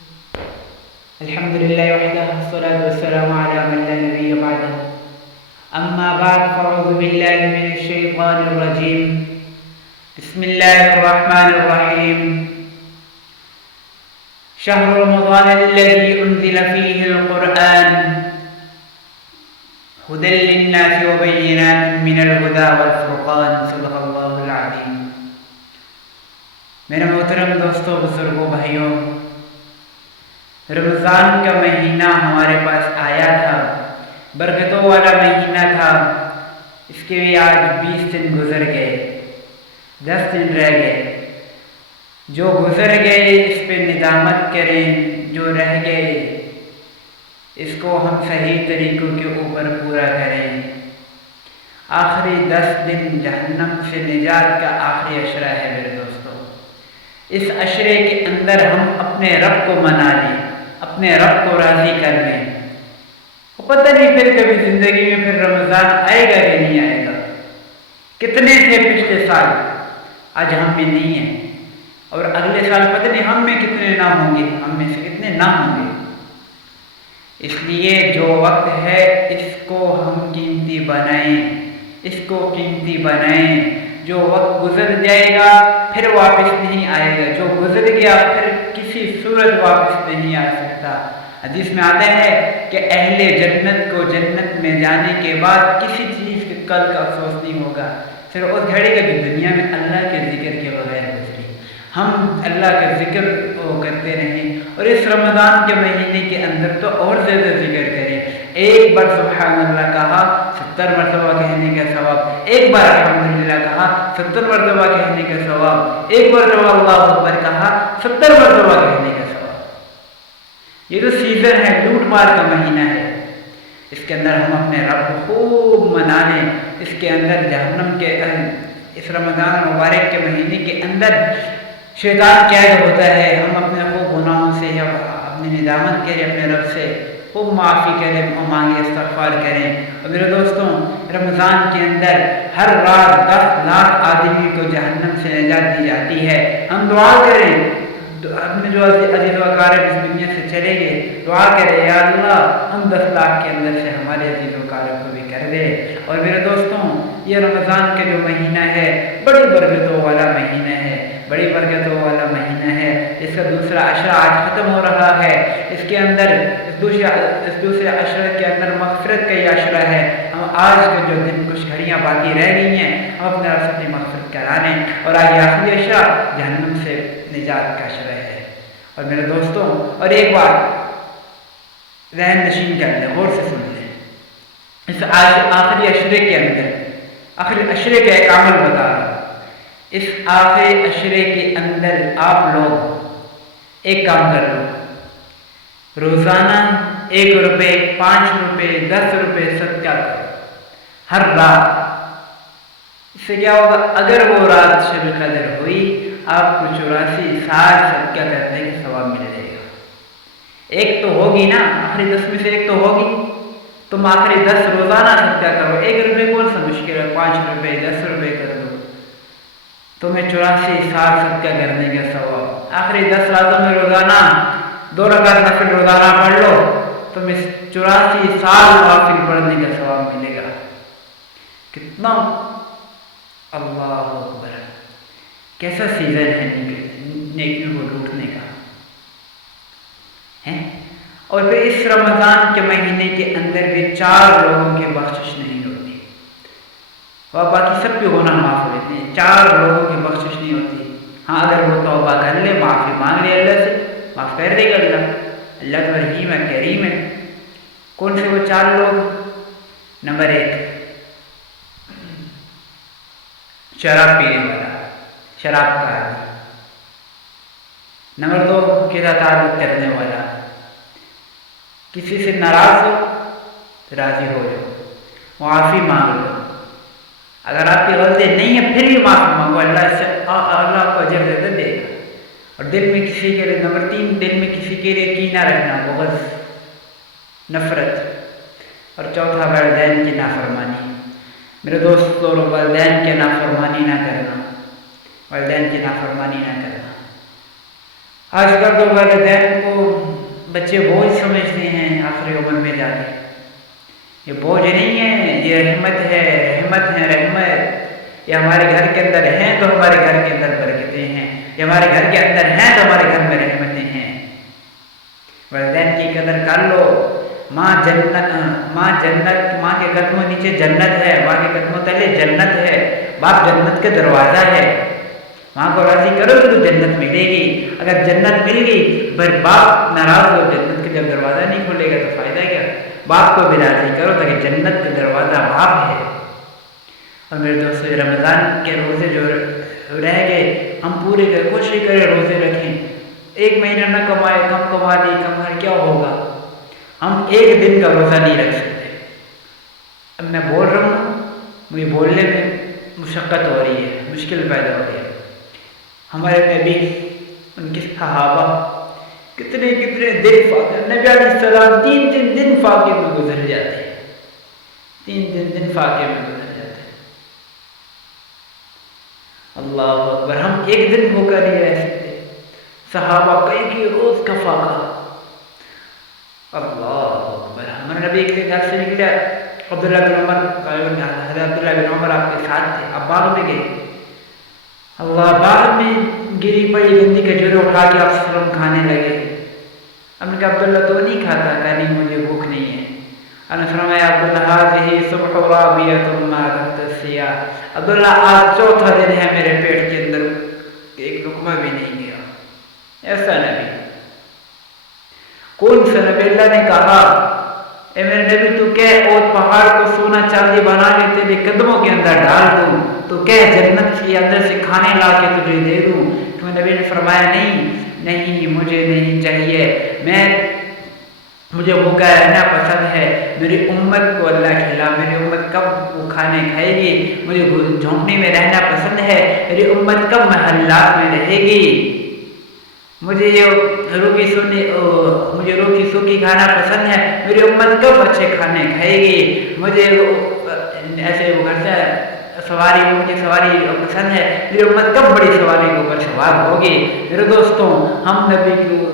الحمد لله وحده والصلاة والسلام على من لا نبي بعده أما بعد فأعوذ بالله من الشيطان الرجيم بسم الله الرحمن الرحيم شهر رمضان الذي أنزل فيه القرآن هدى للناس وبينات من الهدى والفرقان صدق الله العظيم. میرے محترم دوستوں، بزرگوں، بھائیوں، رمضان کا مہینہ ہمارے پاس آیا تھا، برکتوں والا مہینہ تھا. اس کے بھی آج 20 دن گزر گئے، 10 دن رہ گئے. جو گزر گئے اس پہ ندامت کریں، جو رہ گئے اس کو ہم صحیح طریقوں کے اوپر پورا کریں. آخری 10 دن جہنم سے نجات کا آخری عشرہ ہے میرے دوستوں. اس عشرے کے اندر ہم اپنے رب کو منا لیں، اپنے رب کو راضی کر لیں. پتہ نہیں پھر کبھی زندگی میں پھر رمضان آئے گا کہ نہیں آئے گا. کتنے تھے پچھلے سال، آج ہم میں نہیں ہیں، اور اگلے سال پتہ نہیں ہم میں کتنے نام ہوں گے، ہم میں سے کتنے نام ہوں گے. اس لیے جو وقت ہے اس کو ہم قیمتی بنائیں، اس کو قیمتی بنائیں. جو وقت گزر جائے گا پھر واپس نہیں آئے گا، جو گزر گیا پھر کسی صورت واپس نہیں آ سکتا. حدیث میں آتا ہے کہ اہل جنت کو جنت میں جانے کے بعد کسی چیز کے کل کا افسوس نہیں ہوگا، صرف اس گھڑی کے بھی دنیا میں اللہ کے ذکر کے بغیر گزری. ہم اللہ کا ذکر کرتے رہیں، اور اس رمضان کے مہینے کے اندر تو اور زیادہ ذکر کریں. ایک بار سبحان اللہ کہا 70 مرتبہ کہنے کا ثواب، ایک بار الحمدللہ کہا 70 مرتبہ کہنے کا ثواب، ایک مرتبہ اللہ اکبر کہا 70 مرتبہ کہنے کا ثواب. یہ تو سیزن ہے، لوٹ مار کا مہینہ ہے. اس کے اندر ہم اپنے رب کو خوب منا لیں. اس کے اندر جہنم کے اس رمضان مبارک کے مہینے کے اندر شیطان قید ہوتا ہے. ہم اپنے خوب گناہوں سے یا اپنی ندامت کریں، اپنے رب سے خوب معافی کریں، مانگیں، استغفار کریں. اور میرے دوستوں، رمضان کے اندر ہر رات 10 لاکھ آدمی کو جہنم سے نجات دی جاتی ہے. ہم دعا کریں، اپنے جو عزیز و اقارب اس دنیا سے چلے گئے، دعا کریں یا اللہ ہم 10 لاکھ کے اندر سے ہمارے عزیز و اقارب کو بھی کر دے. اور میرے دوستوں، یہ رمضان کا جو مہینہ ہے بڑی برکتوں والا مہینہ ہے، بڑی برکتوں والا مہینہ ہے. اس کا دوسرا عشرہ آج ختم ہو رہا ہے. اس کے اندر اس دوسرے عشرے کے اندر مغفرت کا یہ عشرہ ہے. ہم آج کا جو دن کچھ گھڑیاں باقی رہ گئی ہیں ہم اپنے رب سے مغفرت کرا لیں. اور آج آخری عشرہ جہنم سے نجات کا عشرہ ہے. اور میرے دوستوں، اور ایک بات ذہن نشین کر لیں، غور سے سن لیں. اس آخری عشرے کے اندر، آخری عشرے کا ایک عمل بتا رہا ہوں. اس آخری عشرے کے اندر آپ لوگ ایک کام کر لو، روزانہ 1 روپے، 5 روپے، 10 روپے صدقہ کرو ہر رات. اس سے کیا ہوگا؟ اگر وہ رات شب قدر ہوئی آپ کو 84 سال صدقہ کرنے کا ثواب مل جائے گا. ایک تو ہوگی نا، آخری 10 میں سے ایک تو ہوگی. تم آخری 10 روزانہ صدقہ کرو. 1 روپے کون سا مشکل ہے؟ 5 روپے، 10 روپے کر دو، تمہیں 84 سال صدقہ کرنے کا ثواب. آخری 10 راتوں میں روزانہ 2 رکعت نفل روزانہ پڑھ لو، تمہیں 84 سال نوافل پڑھنے کا ثواب ملے گا. کتنا اللہ اکبر، کیسا سیزن ہے نیکیوں کو لوٹنے کا ہے. اور پھر اس رمضان کے مہینے کے اندر بھی 4 لوگوں کی بخشش نہیں ہوتی، اور باقی سب کے گناہ معاف ہو جاتے ہیں. 4 لوگوں کی بخشش نہیں ہوتی. ہاں اگر وہ توبہ کر لے، معافی مانگ لے، اللہ سے معاف کر دے گا اللہ. اللہ تو رحیم ہے، کریم ہے. کون سے وہ 4 لوگ؟ نمبر 1 شراب پینے والا، شراب کا آدمی. نمبر 2 کے ساتھ تعلق کرنے والا، کسی سے ناراض ہو راضی ہو جاؤ، معافی مانگ لو. اگر آپ کی غلطی نہیں ہے پھر بھی معافی مانگو، اللہ سے اللہ آپ کو اجر زیادہ دے گا. اور دل میں کسی کے لیے، نمبر 3 دل میں کسی کے لیے کینہ رکھنا، بغض، نفرت. اور چوتھا والدین کی نافرمانی. میرے دوستوں، والدین کی نافرمانی نہ کرنا، والدین کی نافرمانی نہ کرنا. آج کل تو والدین کو بچے بوجھ سمجھتے ہیں آخری عمر میں جا کے. یہ بوجھ نہیں ہے، یہ رحمت ہے، رحمت. یہ ہمارے گھر کے اندر ہیں تو ہمارے گھر کے اندر برکتیں ہیں، یہ ہمارے گھر کے اندر ہیں تو ہمارے گھر میں رحمتیں ہیں. والدین کی قدر کر لو. ماں جنت، ماں کے قدموں نیچے جنت ہے، ماں کے قدموں تلے جنت ہے. باپ جنت کے دروازہ ہے. ماں کو راضی کرو گے تو جنت ملے گی. اگر جنت مل گئی پر باپ ناراض ہو، جنت کا جب دروازہ نہیں کھولے گا تو فائدہ کیا. باپ کو بھی راضی کرو تاکہ جنت کا دروازہ باپ ہے. اور میرے دوستو، رمضان کے روزے جو رہ گئے ہم پورے کوشش کریں روزے رکھیں. ایک مہینہ نہ کمائے، کم کما لی، کیا ہوگا. ہم ایک دن کا روزہ نہیں رکھ سکتے. اب میں بول رہا ہوں، مجھے بولنے میں مشقت ہو رہی ہے، مشکل پیدا ہو رہی ہے. ہمارے نبی، ان کے صحابہ کتنے دن فاقے، نبی علیہ السلام 3 دن فاقے میں گزر جاتے ہیں. 3 دن فاقے میں گزر جاتے ہیں. اللہ اکبر. ہم ایک دن بھوکا نہیں رہ سکتے. صحابہ کئی روز کا فاقہ. اللہ اکبر. ہمارے نبی کے گھر سے نکلے، عبداللہ بن عمر، حضرت عبداللہ بن عمر آپ کے ساتھ تھے. اب باغ میں گئے. اللہ، باغ میں گری پڑی گندی کھجوریں اٹھا کے آپ سلم کھانے لگے. ہم نے کہا عبداللہ تو نہیں کھاتا؟ کہا نہیں، مجھے بھوک نہیں ہے. ہم نے فرمایا عبداللہ هذه صبح رابیۃ ما رحت السیاح. عبداللہ آج چوتھا دن ہے میرے پیٹ کے اندر ایک لقمہ بھی نہیں گیا. ایسا نبی. کون سا نبی؟ اللہ نے کہا اے میرے نبی تو کہہ اوت پہاڑ کو سونا چاندی بنا کے تیرے قدموں کے اندر ڈال دوں، تو کہہ جنت کے اندر سے کھانے لا کے تجھے دے دوں. تو نبی نے فرمایا نہیں، مجھے نہیں چاہیے. مجھے بھوکا رہنا پسند ہے. میری امت کو اللہ کھلا. میری امت کب وہ کھانے کھائے گی؟ مجھے جھونپڑی میں رہنا پسند ہے. میری امت کب محلات میں رہے گی؟ مجھے روکی سوکی کھانا پسند ہے. میری امت کب اچھے کھانے کھائے گی؟ مجھے ایسے وہ گھر سے سواری پسند ہے. میری امت کب بڑی سواری کے اوپر سوار ہوگی؟ میرے دوستوں، ہم نبی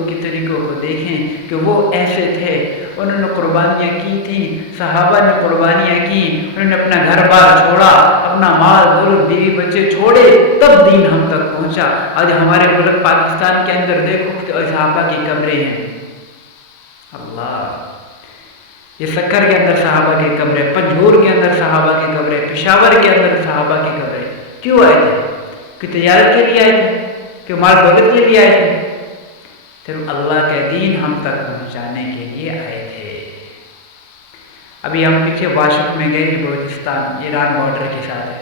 کے طریقوں کو دیکھیں کہ وہ ایسے تھے. انہوں نے قربانیاں کی تھیں. صحابہ نے قربانیاں کی. انہوں نے اپنا گھر بار چھوڑا، اپنا مال دولت بیوی بچے چھوڑے، تب دین ہم تک پہنچا. آج ہمارے ملک پاکستان کے اندر دیکھو کہ صحابہ کی قبریں ہیں. اللہ، یہ سکر کے اندر صحابہ کی قبریں، پنجور کے اندر صحابہ کی قبریں، پشاور کے اندر صحابہ کی قبریں. کیوں آئے تھے؟ کہ تجارت کے لیے آئے تھے؟ کہ مال دولت کے لیے آئے تھے؟ صرف اللہ کے دین ہم تک پہنچانے کے لیے آئے تھے. ابھی ہم پیچھے واشق میں گئے تھے، بلوچستان ایران بارڈر کے ساتھ ہے.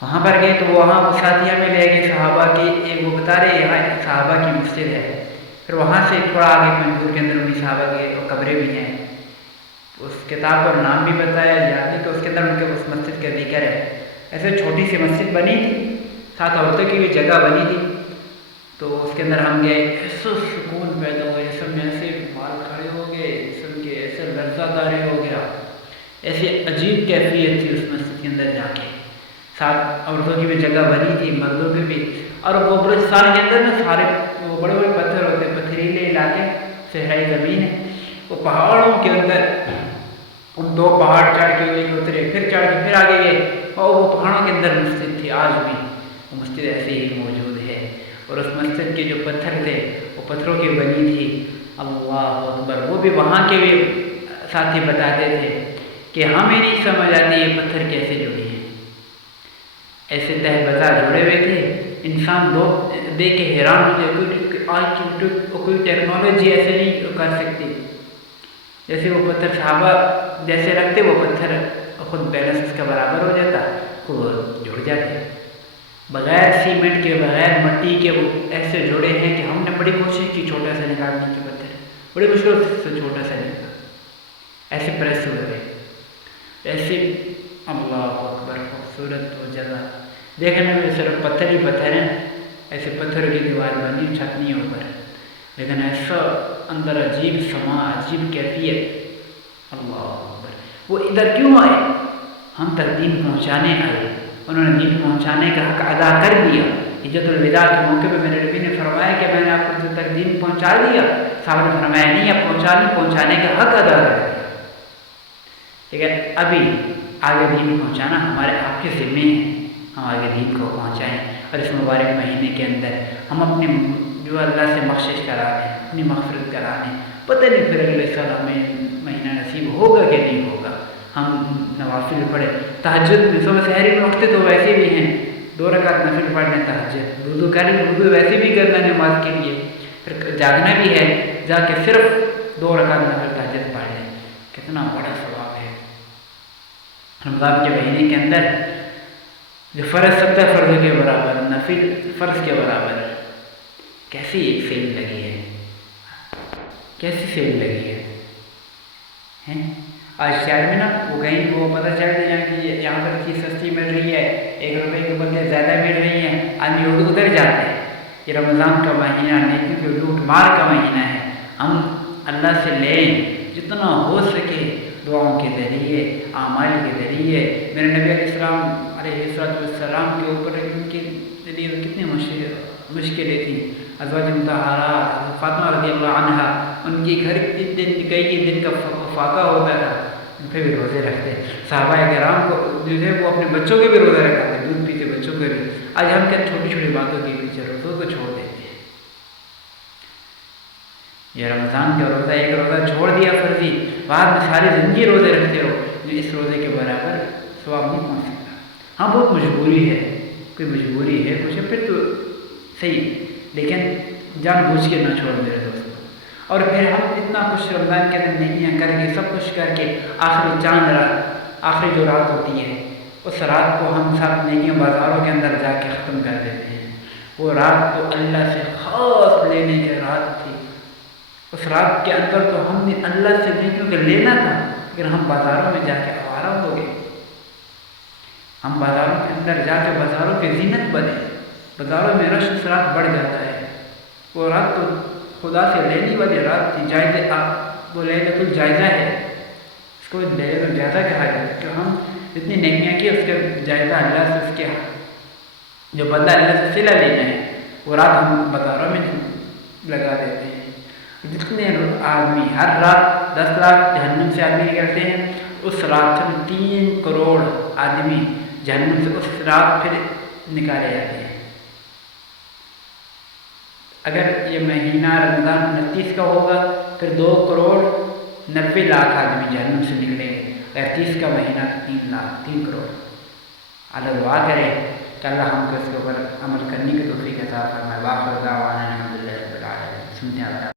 وہاں پر گئے تو وہاں ساتھیہ میں لے گئے صحابہ کی. وہ بتا رہے یہاں صحابہ کی مسجد ہے. پھر وہاں سے تھوڑا آگے پنجور کے اندر انہیں صحابہ کے قبریں بھی ہیں. اس کتاب پر نام بھی بتایا جاتی تو اس کے اندر ان کے اس مسجد کا ذکر ہے. ایسے چھوٹی سی مسجد بنی تھی، 7 عورتوں کی بھی جگہ بنی تھی. تو اس کے اندر ہم گئے. ایسا سکون پیدا ہوا، جسم میں ایسے بال کھڑے ہو گئے، جسم کے ایسے لرزہ داری ہو گیا. ایسی عجیب کیفیت تھی اس مسجد کے اندر جا کے. 7 عورتوں کی بھی جگہ بنی تھی، مردوں کی بھی. اور وہ بلوچستان کے اندر نا سارے وہ بڑے بڑے پتھر ہوتے، پتھریلے علاقے، صحرائی زمین ہے. وہ پہاڑوں کے اندر ان 2 پہاڑ چڑھ کے اترے، پھر چڑھ کے پھر آگے گئے، اور وہ پہاڑوں کے اندر مسجد تھی. آج بھی وہ مسجد ایسے ہی موجود ہے. اور اس مسجد کے جو پتھر تھے وہ پتھروں کی بنی تھی. اللہ اکبر. وہ بھی وہاں کے بھی ساتھی بتاتے تھے کہ ہمیں نہیں سمجھ آتی یہ پتھر کیسے جڑے ہیں. ایسے تہ بتا جڑے ہوئے تھے. انسان لوگ دیکھ کے حیران ہو جائے. آج کی کوئی ٹیکنالوجی ایسے نہیں کر سکتی. جیسے وہ پتھر صحابہ جیسے رکھتے، وہ پتھر خود بیلنس اس کا برابر ہو جاتا، وہ جڑ جاتے. بغیر سیمنٹ کے، بغیر مٹی کے وہ ایسے جڑے ہیں کہ ہم نے بڑی کوشش کی چھوٹا سا نکالنے کی. پتھر بڑی مشکل سے چھوٹا سا نکلا. ایسے پریس ہو گئے. ایسے اللہ اکبر خوبصورت وہ جگہ دیکھنے میں صرف پتھر ہی پتھر ہیں. ایسے پتھر کی دیوار بنی، چھت نہیں اوپر، لیکن ایسا اندر عجیب سما، عجیب کیفیت. اللہ اکبر. وہ ادھر کیوں آئے؟ ہم تک دین پہنچانے آئے. انہوں نے دین پہنچانے کا حق ادا کر دیا. حجۃ الوداع کے موقع پہ میرے نبی نے فرمایا فرمایا کہ میں نے آپ کو تک دین پہنچا دیا؟ صحابہ نے فرمایا نہیں، اب پہنچانے کا حق ادا کر دیا، لیکن ابھی آگے دین پہنچانا ہمارے آپ کے ذمے ہے، ہم آگے دین کو پہنچائیں اور اس مبارک مہینے کے اندر ہم اپنے جو اللہ سے بخشش کرا لیں، اپنی مغفرت کرا لیں۔ پتہ نہیں پھر اگلے سال ہمیں مہینہ نصیب ہوگا کہ نہیں ہوگا۔ ہم نوافل پڑھے، تہجد میں صبح سحری میں اٹھتے تو ویسے بھی ہیں 2 رکعت نفل پڑھ لیں، تہجد وضو کریں، وضو ویسے بھی کرنا نماز کے لیے، پھر جاگنا بھی ہے، جا کے صرف 2 رکعت نفل تہجد پڑھ لیں، کتنا بڑا ثواب ہے۔ رمضان کے مہینے کے اندر جو فرض 70 فرض کے برابر، نفل فرض کے برابر، کیسی ایک سیل لگی ہے، کیسی سیل لگی ہے۔ آج شہر میں نا وہ کہیں وہ پتہ چل رہی ہے کہ یہاں پر چیز سستی مل رہی ہے، 1 روپے کے بدلے زیادہ مل رہی ہیں، آدمی ادھر جاتے ہیں۔ یہ رمضان کا مہینہ نیکی کے لوٹ مار کا مہینہ ہے، ہم اللہ سے لیں جتنا ہو سکے، دعاؤں کے ذریعے، اعمال کے ذریعے۔ میرے نبی علیہ السلام علیہ السلام کے اوپر ان کے ذریعے کتنی مشکلیں تھیں۔ ازواج مطہرات فاطمہ رضی اللہ عنہا، ان کی گھر کئی دن کا فاقہ ہوتا تھا، ان پہ بھی روزے رکھتے۔ صحابہ کرام کو جو ہے وہ اپنے بچوں کے بھی روزے رکھتے، دودھ پیتے بچوں کے بھی۔ آج ہم کیا چھوٹی چھوٹی باتوں کے پیچھے روزوں کو چھوڑ دیتے ہیں۔ یہ رمضان کا روزہ، ایک روزہ چھوڑ دیا فرضی، بعد میں ساری زندگی روزے رکھتے رہو، جو اس روزے کے برابر ثواب نہیں پہنچ سکتا۔ ہاں بہت مجبوری ہے، کوئی مجبوری ہے کچھ ہے پھر تو صحیح، لیکن جان بوجھ کے نہ چھوڑ میرے دوستوں۔ اور پھر ہم اتنا کچھ رمضان کے اندر نیکیاں کر کے، سب کچھ کر کے، آخری چاند رات، آخری جو رات ہوتی ہے، اس رات کو ہم سب نیکیاں بازاروں کے اندر جا کے ختم کر دیتے ہیں۔ وہ رات تو اللہ سے خاص لینے کی رات تھی، اس رات کے اندر تو ہم نے اللہ سے نیکیوں کے لینا تھا، لیکن ہم بازاروں میں جا کے آوارہ ہو گئے۔ ہم بازاروں کے اندر جا کے بازاروں کی زینت بنے، بازاروں میں رش اس رات بڑھ جاتا ہے۔ وہ رات تو خدا سے لینے والی رات تھی، جائزے وہ لیلۃ الجائزہ ہے، اس کو لیلۃ الجائزہ کہا جاتا ہے، کہ ہم جتنی نیکیاں کی اس کا جائزہ اللہ سے، اس کے جو بدلہ اللہ سے صلہ لینا ہے، وہ رات ہم بازاروں میں لگا دیتے ہیں۔ جتنے آدمی ہر رات 10 لاکھ جہنم سے آدمی نکلتے ہیں، اس رات سے 3 کروڑ آدمی جہنم سے اس رات پھر نکالے جاتے ہیں۔ اگر یہ مہینہ رمضان 29 کا ہوگا، پھر 2 کروڑ 90 لاکھ آدمی جہنم سے نکلیں گے۔ اگر 30 کا مہینہ تو 3 لاکھ 3 کروڑ۔ اللہ دعا کرے کہ اللہ ہم کو اس کے اوپر عمل کرنے کی توفیق عطا فرمائے۔ واخر دعوانا الحمدللہ رب العالمین۔ سنتے ہیں